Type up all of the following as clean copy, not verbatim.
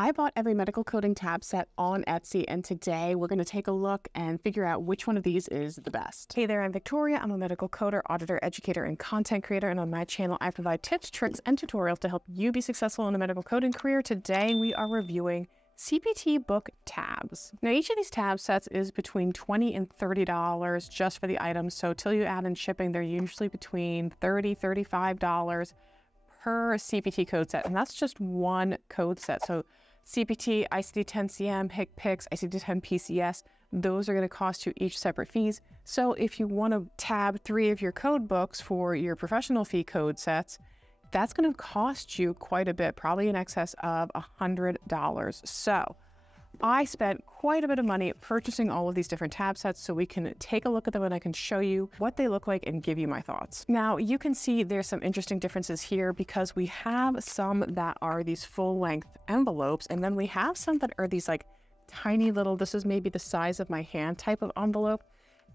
I bought every medical coding tab set on Etsy, and today we're going to take a look and figure out which one of these is the best. Hey there, I'm Victoria. I'm a medical coder, auditor, educator, and content creator, and on my channel I provide tips, tricks, and tutorials to help you be successful in a medical coding career. Today we are reviewing CPT book tabs. Now each of these tab sets is between $20 and $30 just for the items, so till you add in shipping, they're usually between $30, $35 per CPT code set, and that's just one code set. So CPT, ICD-10-CM, HCPCS, ICD-10-PCS, those are going to cost you each separate fees. So if you want to tab 3 of your code books for your professional fee code sets, that's going to cost you quite a bit, probably in excess of $100. So I spent quite a bit of money purchasing all of these different tab sets so we can take a look at them and I can show you what they look like and give you my thoughts. Now you can see there's some interesting differences here because we have some that are these full-length envelopes, and then we have some that are these like tiny little, this is maybe the size of my hand type of envelope.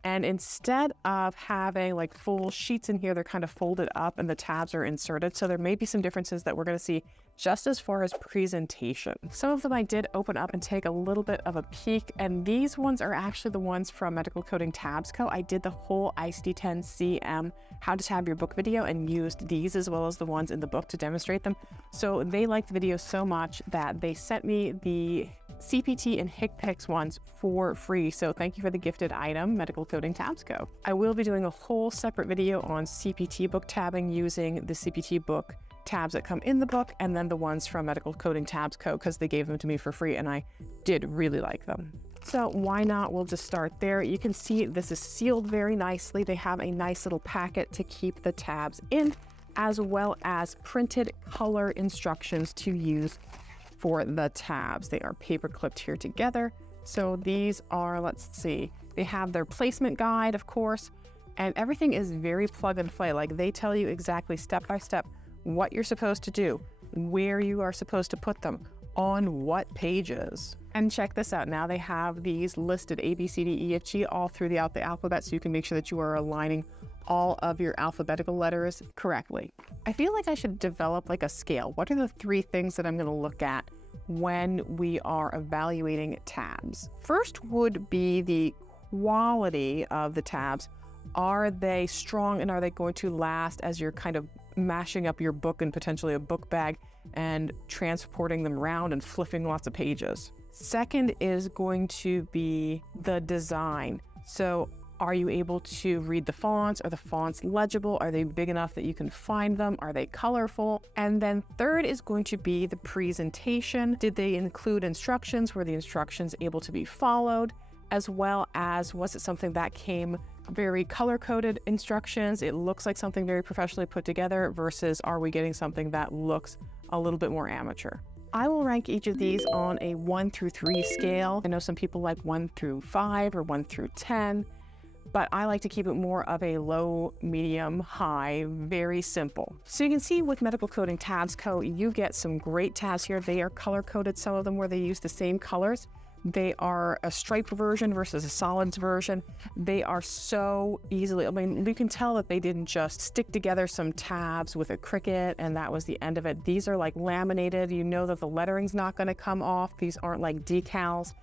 And instead of having like full sheets in here, they're kind of folded up and the tabs are inserted. So there may be some differences that we're going to see just as far as presentation. Some of them I did open up and take a little bit of a peek, and these ones are actually the ones from Medical Coding Tabs Co. I did the whole ICD-10-CM how to tab your book video and used these as well as the ones in the book to demonstrate them. So they liked the video so much that they sent me the CPT and HCPCS ones for free. So thank you for the gifted item, Medical Coding Tabs Co. I will be doing a whole separate video on CPT book tabbing using the CPT book tabs that come in the book and then the ones from Medical Coding Tabs Co. because they gave them to me for free and I did really like them. So why not? We'll just start there. You can see this is sealed very nicely. They have a nice little packet to keep the tabs in, as well as printed color instructions to use for the tabs. They are paper clipped here together. So these are, let's see, they have their placement guide, of course, and everything is very plug and play. Like they tell you exactly step by step what you're supposed to do, where you are supposed to put them, on what pages. And check this out. Now they have these listed A, B, C, D, E, F, G all throughout the alphabet, so you can make sure that you are aligning all of your alphabetical letters correctly. I feel like I should develop like a scale. What are the 3 things that I'm going to look at when we are evaluating tabs? First would be the quality of the tabs. Are they strong and are they going to last as you're kind of mashing up your book in potentially a book bag and transporting them around and flipping lots of pages? Second is going to be the design. So are you able to read the fonts? Are the fonts legible? Are they big enough that you can find them? Are they colorful? And then third is going to be the presentation. Did they include instructions? Were the instructions able to be followed? As well as, was it something that came very color-coded instructions? It looks like something very professionally put together versus are we getting something that looks a little bit more amateur? I will rank each of these on a 1 through 3 scale. I know some people like 1 through 5 or 1 through 10. But I like to keep it more of a low, medium, high, very simple. So you can see with Medical Coding Tabs Co., you get some great tabs here. They are color-coded, some of them where they use the same colors. They are a striped version versus a solids version. They are so easily, I mean, you can tell that they didn't just stick together some tabs with a Cricut and that was the end of it. These are like laminated. You know that the lettering's not going to come off. These aren't like decals.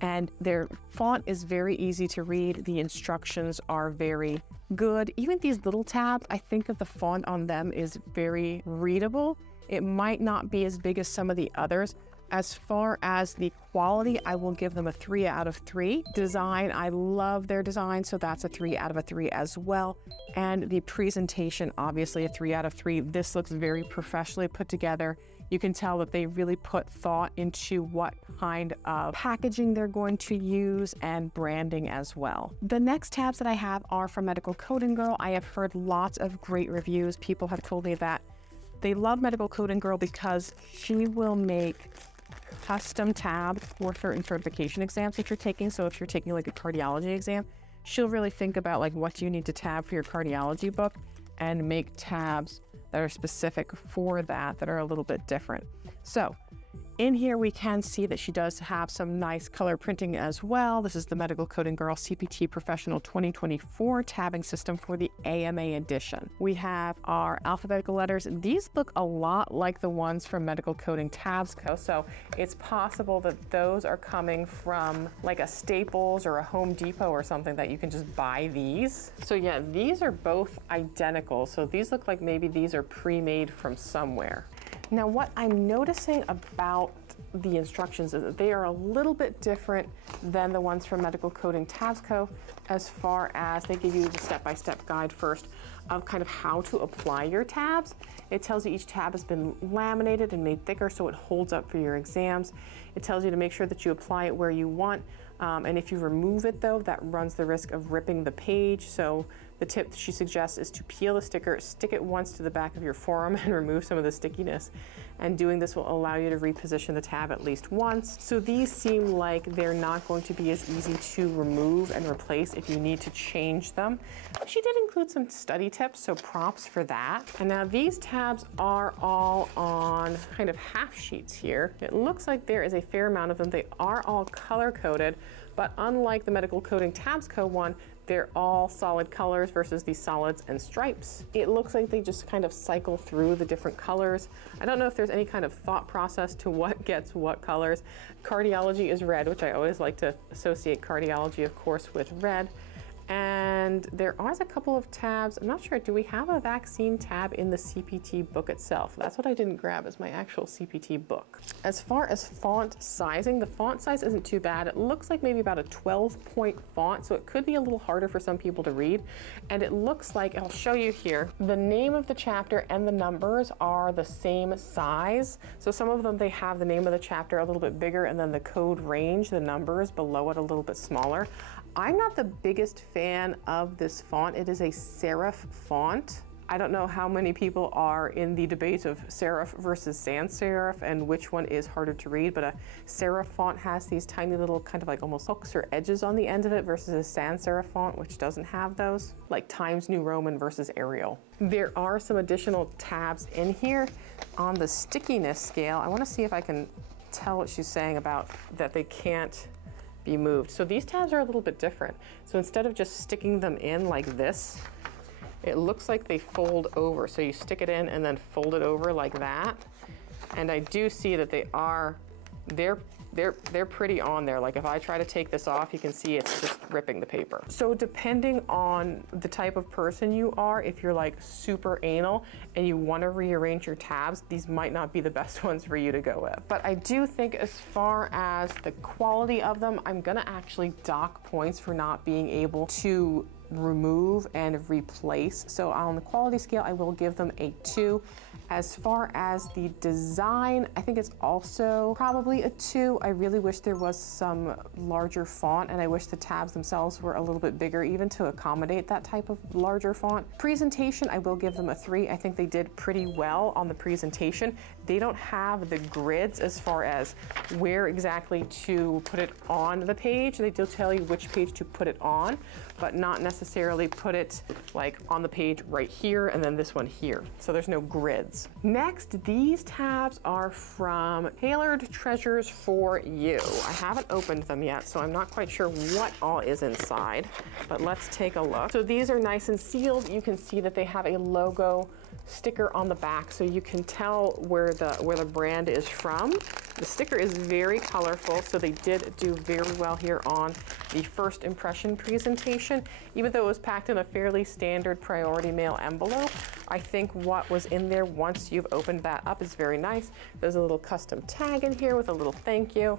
And their font is very easy to read. The instructions are very good. Even these little tabs, I think that the font on them is very readable. It might not be as big as some of the others. As far as the quality, I will give them a 3 out of 3. Design, I love their design, so that's a 3 out of 3 as well. And the presentation, obviously a 3 out of 3. This looks very professionally put together. You can tell that they really put thought into what kind of packaging they're going to use and branding as well. The next tabs that I have are from Medical Coding Girl. I have heard lots of great reviews. People have told me that they love Medical Coding Girl because she will make custom tabs for certain certification exams that you're taking. So if you're taking like a cardiology exam, she'll really think about like what you need to tab for your cardiology book and make tabs that are specific for that, that are a little bit different. So In here, we can see that she does have some nice color printing as well. This is the Medical Coding Girl CPT Professional 2024 tabbing system for the AMA edition. We have our alphabetical letters. These look a lot like the ones from Medical Coding Tabs Co. So it's possible that those are coming from like a Staples or a Home Depot or something, that you can just buy these. So yeah, these are both identical. So these look like maybe these are pre-made from somewhere. Now, what I'm noticing about the instructions is that they are a little bit different than the ones from Medical Coding Tabs Co. as far as they give you the step-by-step guide first of kind of how to apply your tabs. It tells you each tab has been laminated and made thicker so it holds up for your exams. It tells you to make sure that you apply it where you want. And if you remove it though, that runs the risk of ripping the page. So the tip she suggests is to peel the sticker, stick it once to the back of your forearm and remove some of the stickiness. And doing this will allow you to reposition the tab at least once. So these seem like they're not going to be as easy to remove and replace if you need to change them. She did include some study tips, so props for that. And now these tabs are all on kind of half sheets here. It looks like there is a fair amount of them. They are all color coded, but unlike the Medical Coding Tabs Co. one, they're all solid colors versus these solids and stripes. It looks like they just kind of cycle through the different colors. I don't know if there's any kind of thought process to what gets what colors. Cardiology is red, which I always like to associate cardiology, of course, with red. And there are a couple of tabs. I'm not sure, do we have a vaccine tab in the CPT book itself? That's what I didn't grab, is my actual CPT book. As far as font sizing, the font size isn't too bad. It looks like maybe about a 12-point font, so it could be a little harder for some people to read. And it looks like, I'll show you here, the name of the chapter and the numbers are the same size. So some of them, they have the name of the chapter a little bit bigger and then the code range, the numbers below it a little bit smaller. I'm not the biggest fan of this font. It is a serif font. I don't know how many people are in the debate of serif versus sans serif and which one is harder to read, but a serif font has these tiny little kind of like almost hooks or edges on the end of it versus a sans serif font, which doesn't have those, like Times New Roman versus Arial. There are some additional tabs in here on the stickiness scale. I want to see if I can tell what she's saying about that they can't be moved. So these tabs are a little bit different. So instead of just sticking them in like this, it looks like they fold over. So you stick it in and then fold it over like that. And I do see that they're pretty on there. Like if I try to take this off, you can see it's just ripping the paper. So depending on the type of person you are, if you're like super anal and you want to rearrange your tabs, these might not be the best ones for you to go with. But I do think as far as the quality of them, I'm gonna actually dock points for not being able to remove and replace. So on the quality scale, I will give them a 2. As far as the design, I think it's also probably a 2. I really wish there was some larger font, and I wish the tabs themselves were a little bit bigger even to accommodate that type of larger font. Presentation, I will give them a 3. I think they did pretty well on the presentation. They don't have the grids as far as where exactly to put it on the page. They do tell you which page to put it on, but not necessarily put it like on the page right here and then this one here. So there's no grids. Next, these tabs are from Tailored Treasures for You. I haven't opened them yet, so I'm not quite sure what all is inside, but let's take a look. So these are nice and sealed. You can see that they have a logo sticker on the back, so you can tell where the brand is from. The sticker is very colorful, so they did do very well here on the first impression presentation. Even though it was packed in a fairly standard priority mail envelope, I think what was in there once you've opened that up is very nice. There's a little custom tag in here with a little thank you.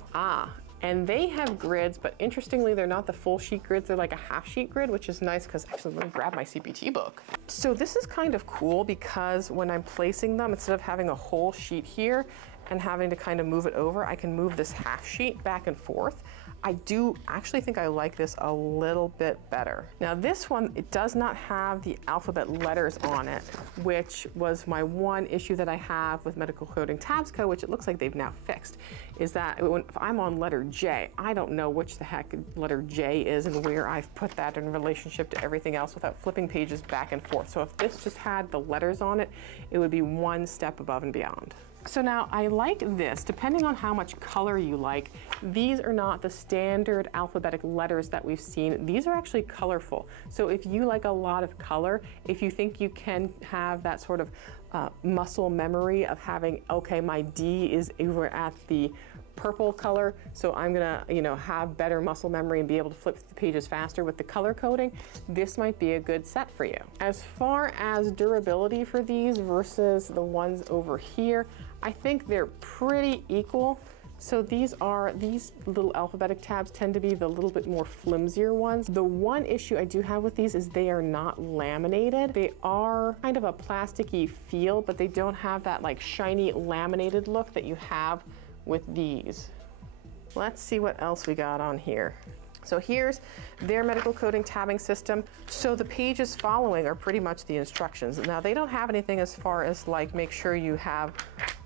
And they have grids, but interestingly, they're not the full sheet grids. They're like a half sheet grid, which is nice because actually, let me grab my CPT book. So this is kind of cool because when I'm placing them, instead of having a whole sheet here and having to kind of move it over, I can move this half sheet back and forth. I do actually think I like this a little bit better. Now this one, it does not have the alphabet letters on it, which was my one issue that I have with Medical Coding Tabs Co., which it looks like they've now fixed, is that if I'm on letter J, I don't know which the heck letter J is and where I've put that in relationship to everything else without flipping pages back and forth. So if this just had the letters on it, it would be one step above and beyond. So now I like this, depending on how much color you like, these are not the standard alphabetic letters that we've seen. These are actually colorful. So if you like a lot of color, if you think you can have that sort of muscle memory of having, okay, my D is over at the purple color, so I'm gonna, have better muscle memory and be able to flip the pages faster with the color coding, this might be a good set for you. As far as durability for these versus the ones over here, I think they're pretty equal. So these little alphabetic tabs tend to be the little bit more flimsier ones. The one issue I do have with these is they are not laminated. They are kind of a plasticky feel, but they don't have that like shiny laminated look that you have with these. Let's see what else we got on here. So here's their medical coding tabbing system. So the pages following are pretty much the instructions. Now they don't have anything as far as like make sure you have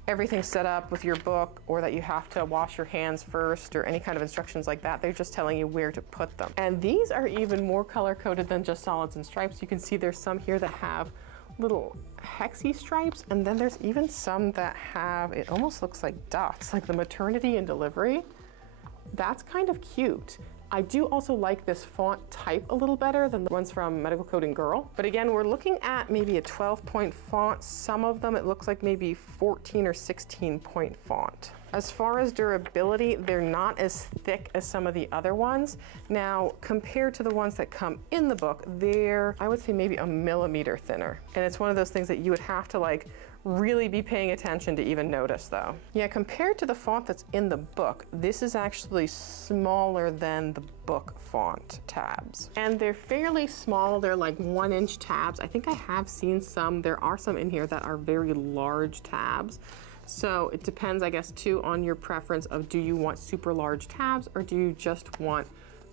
everything set up with your book or that you have to wash your hands first or any kind of instructions like that. They're just telling you where to put them. And these are even more color coded than just solids and stripes. You can see there's some here that have little hexy stripes, and then there's even some that have, it almost looks like dots, like the maternity and delivery. That's kind of cute. I do also like this font type a little better than the ones from Medical Coding Girl. But again, we're looking at maybe a 12-point font. Some of them, it looks like maybe 14 or 16-point font. As far as durability, they're not as thick as some of the other ones. Now, compared to the ones that come in the book, they're, I would say maybe a millimeter thinner. And it's one of those things that you would have to like really be paying attention to even notice though. Yeah, compared to the font that's in the book, this is actually smaller than the book font tabs. And they're fairly small, they're like 1-inch tabs. I think I have seen some, there are some in here that are very large tabs. So it depends, I guess, too, on your preference of do you want super large tabs or do you just want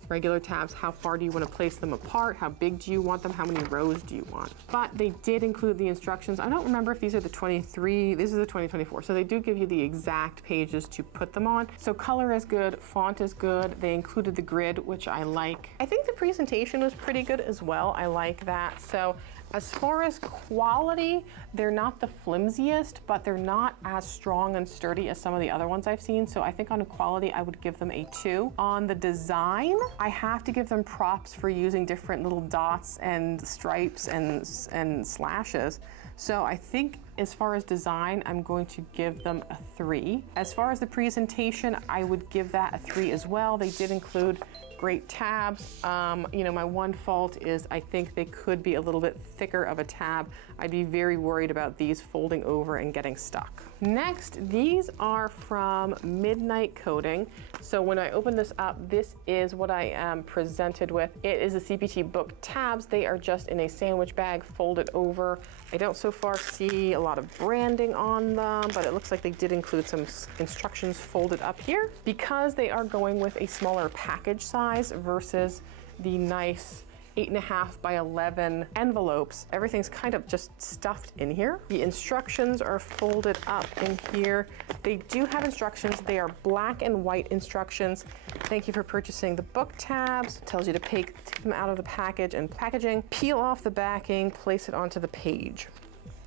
regular tabs? How far do you want to place them apart? How big do you want them? How many rows do you want? But they did include the instructions. I don't remember if these are the 23, this is the 2024. So they do give you the exact pages to put them on. So color is good, font is good. They included the grid, which I like. I think the presentation was pretty good as well. I like that. So as far as quality, they're not the flimsiest, but they're not as strong and sturdy as some of the other ones I've seen. So I think on quality, I would give them a 2. On the design, I have to give them props for using different little dots and stripes and slashes. So I think as far as design, I'm going to give them a 3. As far as the presentation, I would give that a 3 as well. They did include great tabs. My one fault is I think they could be a little bit thicker of a tab. I'd be very worried about these folding over and getting stuck. Next, these are from Midnight Coding. So when I open this up, this is what I am presented with. It is a CPT book tabs. They are just in a sandwich bag folded over. I don't so far see a lot of branding on them, but it looks like they did include some instructions folded up here. Because they are going with a smaller package size versus the nice 8.5 by 11 envelopes, everything's kind of just stuffed in here. The instructions are folded up in here. They do have instructions. They are black and white instructions. Thank you for purchasing the book tabs. It tells you to take them out of the package and packaging, peel off the backing, place it onto the page.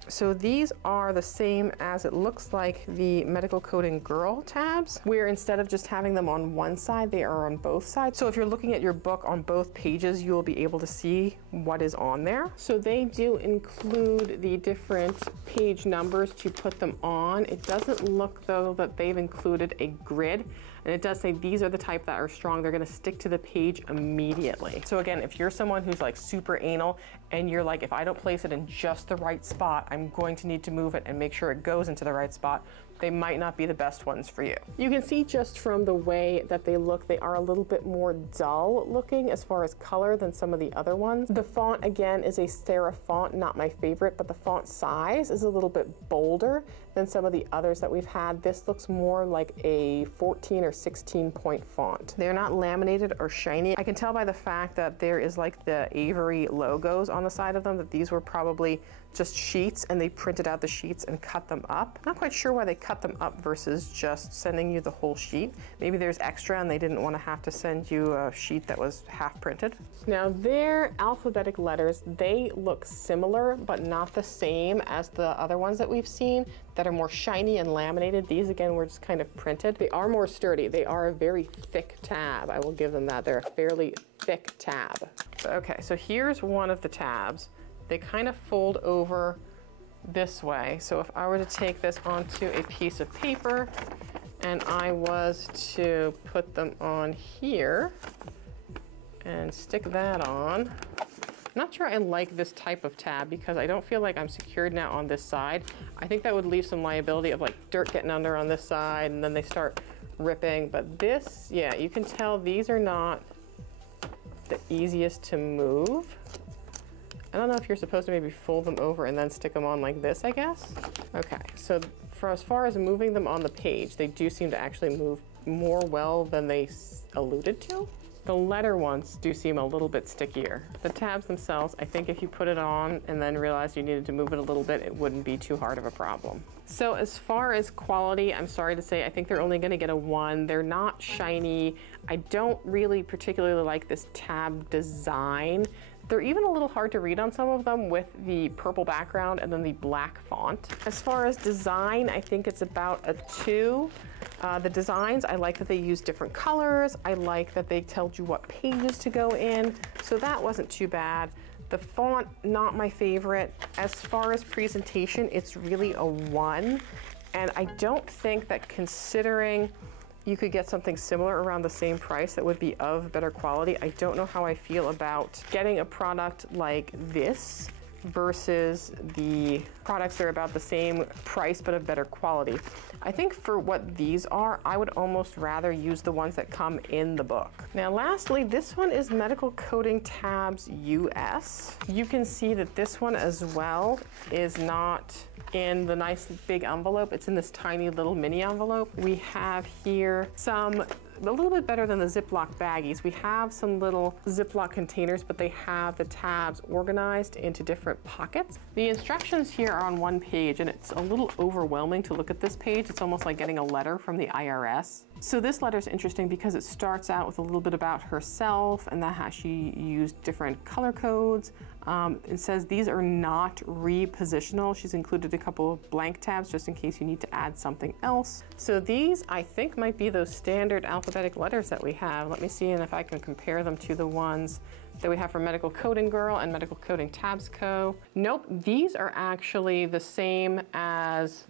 So these are the same as it looks like the Medical Coding Girl tabs, where instead of just having them on one side, they are on both sides. So if you're looking at your book on both pages, you will be able to see what is on there. So they do include the different page numbers to put them on. It doesn't look though that they've included a grid. And it does say these are the type that are strong. They're gonna stick to the page immediately. So again, if you're someone who's like super anal and you're like, if I don't place it in just the right spot, I'm going to need to move it and make sure it goes into the right spot, they might not be the best ones for you. You can see just from the way that they look, they are a little bit more dull looking as far as color than some of the other ones. The font again is a serif font, not my favorite, but the font size is a little bit bolder than some of the others that we've had. This looks more like a 14 or 16 point font. They're not laminated or shiny. I can tell by the fact that there is like the Avery logos on the side of them that these were probably just sheets and they printed out the sheets and cut them up. Not quite sure why they cut cut them up versus just sending you the whole sheet. Maybe there's extra and they didn't want to have to send you a sheet that was half printed. Now their alphabetic letters, they look similar, but not the same as the other ones that we've seen that are more shiny and laminated. These again were just kind of printed. They are more sturdy. They are a very thick tab. I will give them that. They're a fairly thick tab. Okay, so here's one of the tabs. They kind of fold over this way. So if I were to take this onto a piece of paper and I was to put them on here and stick that on, I'm not sure I like this type of tab because I don't feel like I'm secured now on this side. I think that would leave some liability of like dirt getting under on this side and then they start ripping. But this, yeah, you can tell these are not the easiest to move. I don't know if you're supposed to maybe fold them over and then stick them on like this, I guess. Okay, so for as far as moving them on the page, they do seem to actually move more well than they alluded to. The letter ones do seem a little bit stickier. The tabs themselves, I think if you put it on and then realized you needed to move it a little bit, it wouldn't be too hard of a problem. So as far as quality, I'm sorry to say, I think they're only gonna get a 1. They're not shiny. I don't really particularly like this tab design. They're even a little hard to read on some of them with the purple background and then the black font. As far as design, I think it's about a 2. The designs, I like that they use different colors. I like that they told you what pages to go in. So that wasn't too bad. The font, not my favorite. As far as presentation, it's really a 1. And I don't think that considering you could get something similar around the same price that would be of better quality, I don't know how I feel about getting a product like this versus the products that are about the same price but of better quality. I think for what these are, I would almost rather use the ones that come in the book. Now lastly, this one is Medical Coding Tabs US. You can see that this one as well is not in the nice big envelope. It's in this tiny little mini envelope. We have here a little bit better than the Ziploc baggies. We have some little Ziploc containers, but they have the tabs organized into different pockets. The instructions here are on one page, and it's a little overwhelming to look at this page. It's almost like getting a letter from the IRS. So this letter is interesting because it starts out with a little bit about herself and that how she used different color codes. It says these are not repositional. She's included a couple of blank tabs just in case you need to add something else. So these, I think, might be those standard alphabetic letters that we have. Let me see if I can compare them to the ones that we have for Medical Coding Girl and Medical Coding Tabs Co. Nope, these are actually the same as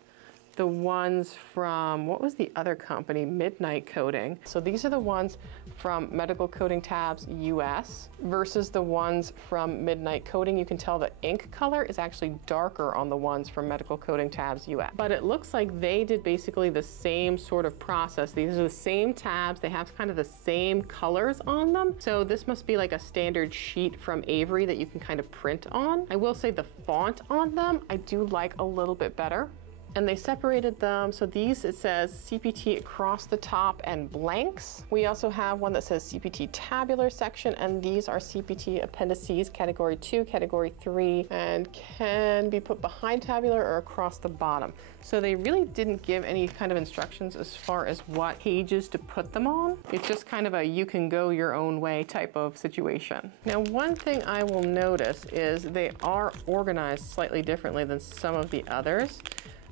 the ones from, what was the other company? Midnight Coding. So these are the ones from Medical Coding Tabs US versus the ones from Midnight Coding. You can tell the ink color is actually darker on the ones from Medical Coding Tabs US. But it looks like they did basically the same sort of process. These are the same tabs. They have kind of the same colors on them. So this must be like a standard sheet from Avery that you can kind of print on. I will say the font on them, I do like a little bit better. And they separated them. So these, it says CPT across the top and blanks. We also have one that says CPT tabular section, and these are CPT appendices, category 2, category 3, and can be put behind tabular or across the bottom. So they really didn't give any kind of instructions as far as what pages to put them on. It's just kind of a you can go your own way type of situation. Now, one thing I will notice is they are organized slightly differently than some of the others.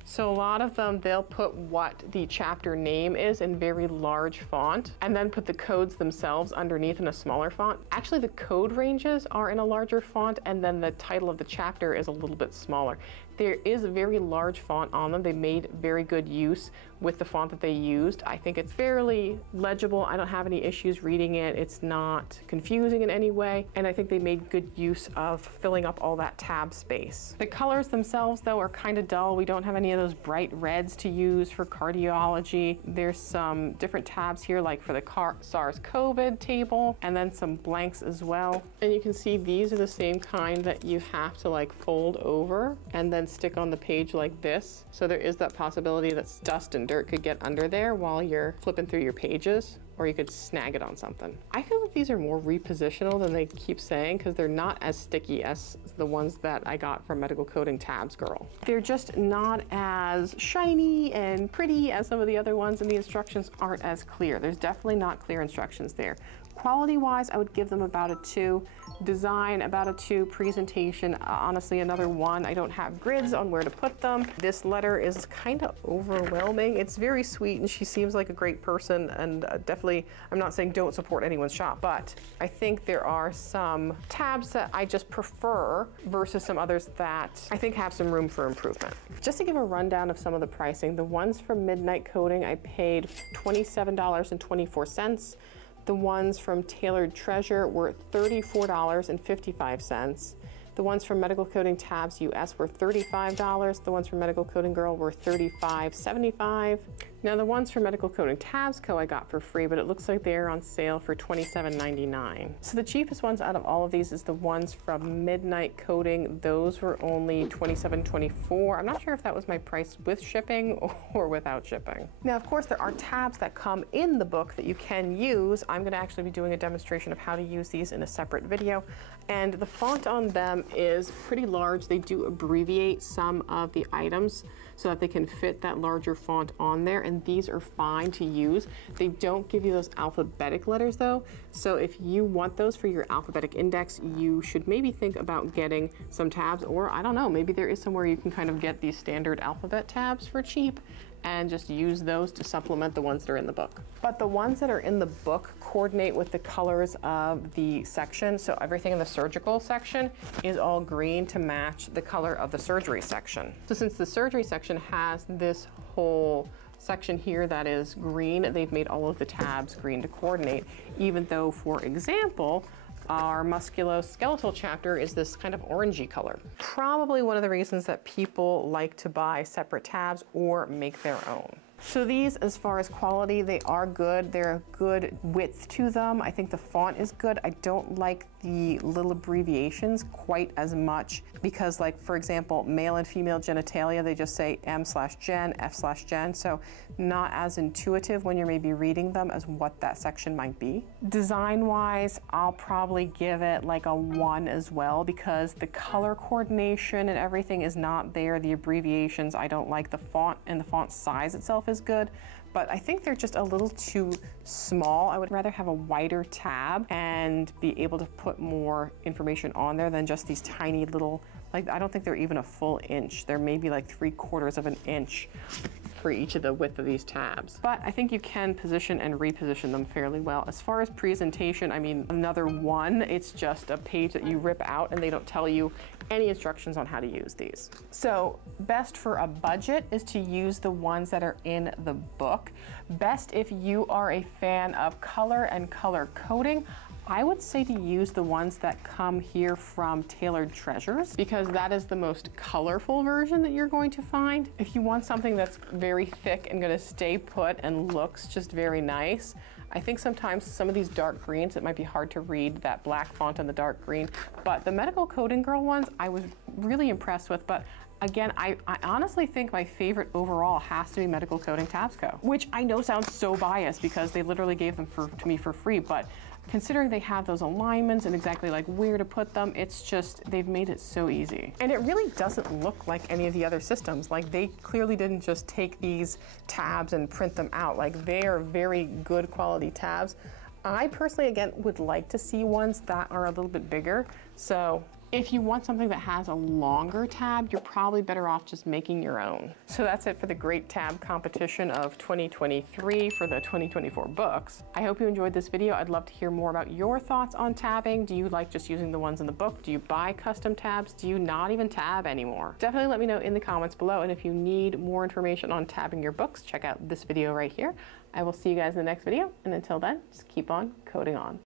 So a lot of them, they'll put what the chapter name is in very large font and then put the codes themselves underneath in a smaller font. Actually, the code ranges are in a larger font and then the title of the chapter is a little bit smaller. There is a very large font on them. They made very good use with the font that they used. I think it's fairly legible. I don't have any issues reading it. It's not confusing in any way. And I think they made good use of filling up all that tab space. The colors themselves, though, are kind of dull. We don't have any of those bright reds to use for cardiology. There's some different tabs here, like for the SARS-CoV table, and then some blanks as well. And you can see these are the same kind that you have to like fold over and then stick on the page like this. So there is that possibility that dust and dirt could get under there while you're flipping through your pages, or you could snag it on something. I feel like these are more repositional than they keep saying, because they're not as sticky as the ones that I got from Medical Coding Tabs Girl. They're just not as shiny and pretty as some of the other ones, and the instructions aren't as clear. There's definitely not clear instructions there. Quality-wise, I would give them about a 2. Design, about a 2. Presentation, honestly, another 1. I don't have grids on where to put them. This letter is kind of overwhelming. It's very sweet, and she seems like a great person, and definitely, I'm not saying don't support anyone's shop, but I think there are some tabs that I just prefer versus some others that I think have some room for improvement. Just to give a rundown of some of the pricing, the ones from Midnight Coding, I paid $27.24. The ones from Tailored Treasure were $34.55. The ones from Medical Coding Tabs US were $35. The ones from Medical Coding Girl were $35.75. Now the ones from Medical Coding Tabs Co. I got for free, but it looks like they're on sale for $27.99. So the cheapest ones out of all of these is the ones from Midnight Coding. Those were only $27.24. I'm not sure if that was my price with shipping or without shipping. Now, of course, there are tabs that come in the book that you can use. I'm going to actually be doing a demonstration of how to use these in a separate video. And the font on them is pretty large. They do abbreviate some of the items so that they can fit that larger font on there, and these are fine to use. They don't give you those alphabetic letters though, so if you want those for your alphabetic index, you should maybe think about getting some tabs, or I don't know, maybe there is somewhere you can kind of get these standard alphabet tabs for cheap and just use those to supplement the ones that are in the book. But the ones that are in the book coordinate with the colors of the section. So everything in the surgical section is all green to match the color of the surgery section. So since the surgery section has this whole section here that is green, they've made all of the tabs green to coordinate, even though, for example, our musculoskeletal chapter is this kind of orangey color. Probably one of the reasons that people like to buy separate tabs or make their own. So these, as far as quality, they are good. They're a good width to them. I think the font is good. I don't like the little abbreviations quite as much because, like, for example, male and female genitalia, they just say M/Gen, F/Gen, so not as intuitive when you're maybe reading them as what that section might be. Design-wise, I'll probably give it like a 1 as well because the color coordination and everything is not there. The abbreviations, I don't like. The font and the font size itself is good, but I think they're just a little too small. I would rather have a wider tab and be able to put more information on there than just these tiny little, like, I don't think they're even a full inch. They're maybe like 3/4 of an inch for each of the width of these tabs. But I think you can position and reposition them fairly well. As far as presentation, I mean, another 1, it's just a page that you rip out and they don't tell you any instructions on how to use these. So best for a budget is to use the ones that are in the book. Best if you are a fan of color and color coding. I would say to use the ones that come here from Tailored Treasures because that is the most colorful version that you're going to find. If you want something that's very thick and gonna stay put and looks just very nice, I think sometimes some of these dark greens, it might be hard to read that black font on the dark green, but the Medical Coding Girl ones I was really impressed with. But again, I honestly think my favorite overall has to be Medical Coding Tabs Co., which I know sounds so biased because they literally gave them to me for free, but considering they have those alignments and exactly like where to put them, it's just, they've made it so easy. And it really doesn't look like any of the other systems. Like, they clearly didn't just take these tabs and print them out. Like, they are very good quality tabs. I personally, again, would like to see ones that are a little bit bigger. So if you want something that has a longer tab, you're probably better off just making your own. So that's it for the Great Tab Competition of 2023 for the 2024 books. I hope you enjoyed this video. I'd love to hear more about your thoughts on tabbing. Do you like just using the ones in the book? Do you buy custom tabs? Do you not even tab anymore? Definitely let me know in the comments below. And if you need more information on tabbing your books, check out this video right here. I will see you guys in the next video. And until then, just keep on coding on.